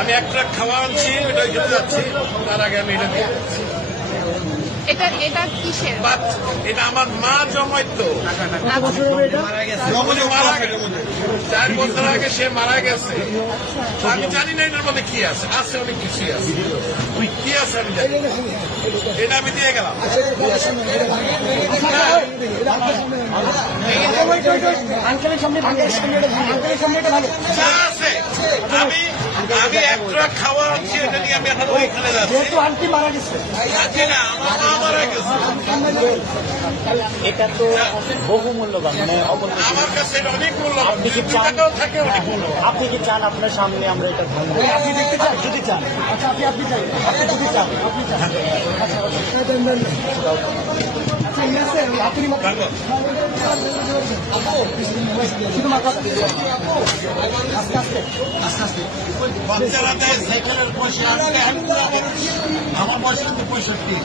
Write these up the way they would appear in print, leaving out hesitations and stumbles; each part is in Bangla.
আমি এক ট্রাক খাওয়া আনছি, ওটা খেতে যাচ্ছি। তার আগে আমি এটা দিয়ে এটা কিসের? এটা আমার মা জমাইতো। মারা গেছে 4 বছর আগে, সে মারা গেছে। আমি জানি না এটার মধ্যে কি আছে। আছে অনেক কিছুই আছে, কি আছে আমি জানি। এটা আমি দিয়ে গেলাম। যা আছে আমি এক ট্রাক খাওয়া আনছি, এটা নিয়ে আমি এখন ওইখানে যাচ্ছি। আন্টি মারা গেছে, জানি না আমার মা মারা গেছে। এটা তো বহু মূল্যবান, মানে আমার কাছে এটা অনেক মূল্যবান। আপনি কি 2 চান? টাকাও থাকে অনেক মূল্যবান। আপনি কি চান আপনার সামনে আমরা এটা ভাঙবো? আপনি দেখতে চান? যদি চান, আচ্ছা আপনি চান, আপনি যদি চান, আপনি চান, বাচ্চারা দেয় সাইকেলের পয়সা, আমার বয়স কিন্তু 65।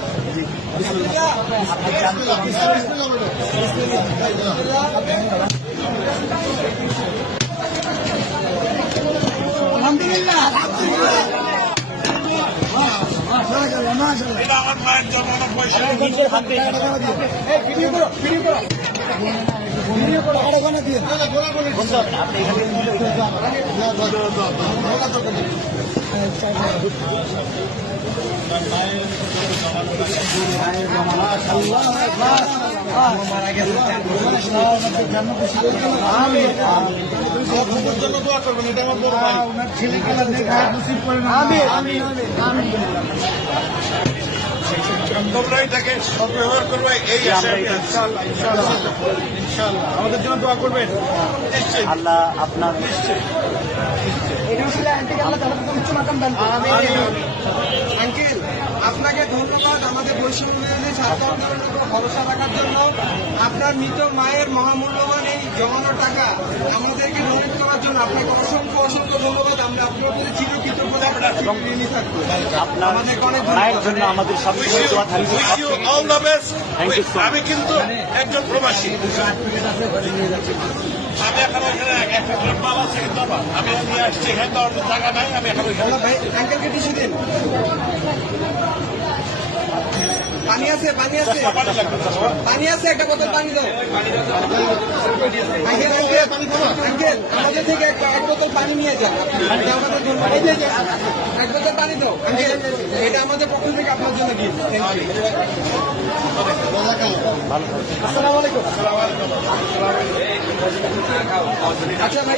এটা আমার মায়ের জমানো পয়সা। নিজের হাতে আপনি তোমরা এটাকে সদ্ব্যবহার করবে, এই আশা আমি আছি। আমাদের জন্য দোয়া করবেন নিশ্চয়ই। আল্লাহ আপনার আঙ্কেল, আপনাকে ধন্যবাদ আমাদের বৈষম্য বিরোধী ছাত্র আন্দোলনের উপর ভরসা রাখার জন্য। আপনার মৃত মায়ের মহামূল্যবান এই জমানো টাকা আমাদেরকে ডোনেট করার জন্য আপনাকে অসংখ্য অসংখ্য ধন্যবাদ। আমরা আপনার প্রতি চিরকৃতজ্ঞতা ঋণী থাকবো। আপনার মায়ের জন্য আমাদের সবসময় দোয়া থাকবে। Wish you all the best. Thank you so much. আমি কিন্তু একজন প্রবাসী। আমি এখন ওইখানে একটা ট্রাক মাল আছে কিন্তু আমার। আমি নিয়ে আসছি, এখানে তো অন্য জায়গা নাই। আমি এখন ওইখানে ভাই, আঙ্কেলকে টিস্যু দিন। পানি আছে, পানি আছে, পানি আছে, একটা বোতল পানি দাও। আঙ্কেল, আঙ্কেল, আমাদের থেকে এক বোতল পানি নিয়ে যান। এটা আমাদের জন্য, এক বোতল পানি দাও আঙ্কেল। এটা আমাদের পক্ষ থেকে আপনার জন্য গিফট। আসসালামু আলাইকুম। আচ্ছা ভাই।